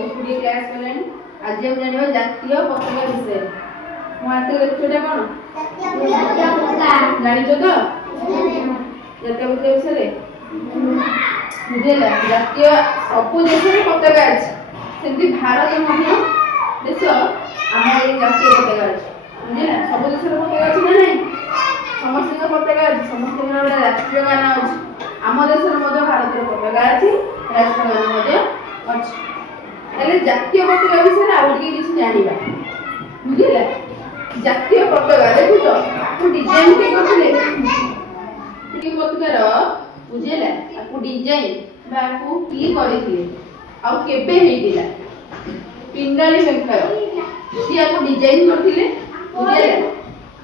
बहुत गुड़िए क्लास कले आज हम जाना जातीय पताका विषय मो हाथ देखा कौन जानी तो जातीय पताका विषय बुझेगा जातीय सब देश में पताका अच्छे सेमती भारत देश आम जातीय पताका अच्छे बुझेगा सब देश पताका अच्छे ना नहीं समस्त पताका अच्छे समस्त गोटे राष्ट्रीय गान अच्छे आम देश भारत पताका अच्छी राष्ट्रीय गान अच्छे जातीय पताका विषय आउ किसी जाना बुझेगा जातीय पताका देखुच आपको डिजाइन के करथिले पताकार बुझेला आपको डिजाइन बाकू की करथिले आ केबे हेतिला पिंगाली बेकर सी आपको डिजाइन करथिले बुझेला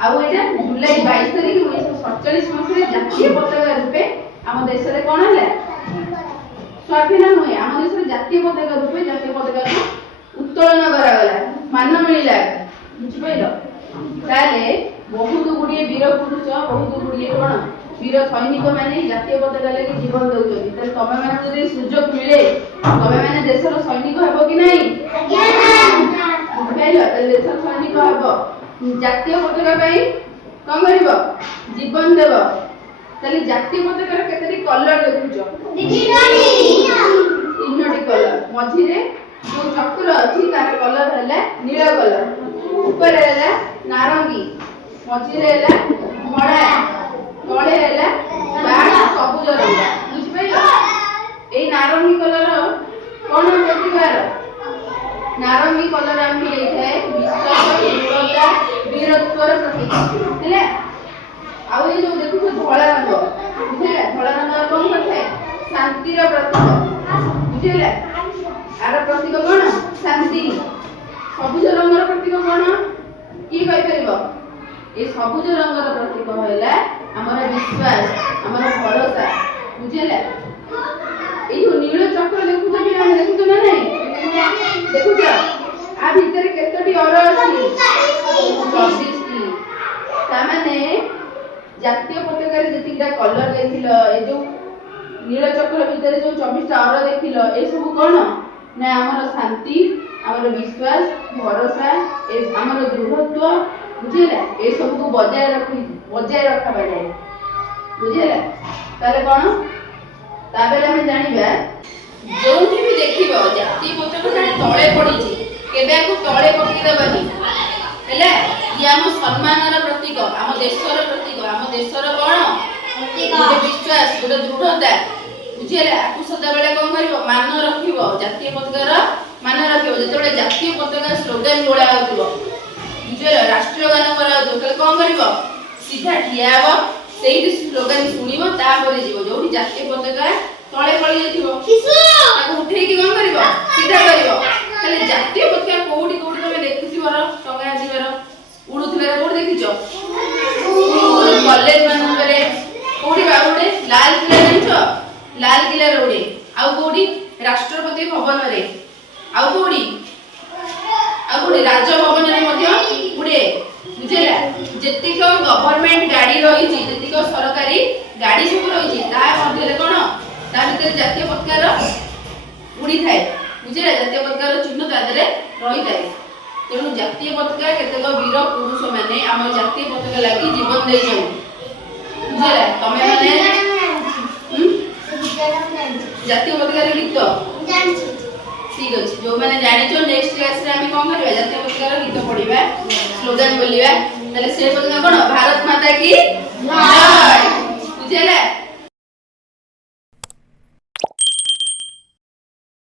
आ एटा जुलाई 22 तारिख 1947 मसीह जातीय पताका रूपे आम देश रे कोन हला स्वाधीन होय आम देश रे जातीय पताका रूपे जातीय पताका को उत्तोलन करा गला मान मिलिला बुझ पाइलो ताले बहुत गुड़िए वीर पुरुष बहुत गुड़िए कौन वीर सैनिक माने जातीय पताका लगी जीवन दउछथि त तमे माने जदि सुযোগ मिले तमे माने देशर सैनिक हेबो कि नहीं बुझाइलो त देशर सैनिक हेबो जातीय पताका पई कोन करिवो जीवन देबो ताले जातीय पताकार केतेरी कलर देखुचो तीनोटी कलर मझी रे जो चक्र अछि तार कलर हला नील कलर ऊपर हला नारंगी मझी रे हला धड़ा तळे हला लाल सबुज रंग बुझ पाइलो ए नारंगी कलर कोन प्रतिकार नारंगी कलर हम लेइ थाए विश्वास दृढ़ता वीरत्वर प्रतीक हेले आउ ये जो देखु धड़ा रंग बुझले धड़ा रंग कोन करथे शांति रो प्रतीक बुझले आर प्रतीक कोन शांति सबुज रंग रो प्रतीक कोन की कहि परिबो ए सबुज रंग रो प्रतीक होला हमर विश्वास हमर भरोसा बुझले ए जो नील चक्र देखु कि हम देखु ना नहीं देखु आ भीतर केतोटी और अछि 24 टी ता माने जातीय पताका रे जतिटा कलर देखिलो ए जो नील चक्र भीतर जो 24 टा और देखिलो ए सब कोन ना हमर शांति हमर विश्वास भरोसा ए हमर दृढ़त्व बुझेला ए सब को बजाय रखा जाए बुझेला ताले कोन ताबेले हम जानिबा जोठी भी देखिबो जातीय पताका तळे पडिछि केबे को तळे पकि देबानी हेले या हम सम्मानर प्रतीक हम देशर प्रतीक हम देशर कोन प्रतीक विश्वास गुड दृढ़ता बुझेला आकु सदा बेले कोन करिवो मान रखिवो जातीय पताकार मान रखिवो जेतबेले जातीय पताका स्लोगन बोला होतिबो बुझेला राष्ट्रीय गान करा होतो तले कोन करिवो सीधा ठिया हो सेही स्लोगन सुनिवो तापर जीवो जोठी जातीय पताका तळे पळि जतिवो ताको उठेई कि कोन करिवो सीधा करिवो तले जातीय पताका कोउडी कोउडी तमे देखिसिबो टंगा जीवर उडुथिले कोउडी देखिचो कॉलेज मान करे कोउडी बाउडे लाल किला देखिचो लाल किला रोडे आउ कोउडी राष्ट्रपति भवन रे आउ कोउडी राजभवन रे मध्य उडे बुझेला जेतिक गवर्नमेंट गाड़ी रही छि जेतिक सरकारी गाड़ी सब रही छि ता मध्य रे कोन ता भीतर जातीय पताकार उडी थाए बुझेला जातीय पताकार चिन्ह ता दरे रही थाए तेनु जातीय पताका केतेक वीर पुरुष माने हम जातीय पताका लागि जीवन देइ छन बुझेला तमे माने जातीय पताका गीत जानछि ठीक अछि जो माने जानि छो नेक्स्ट क्लास रे हम कोन करबा जातीय पताका गीत पढिबा स्लोगन बोलिबा तले से पताका कोन भारत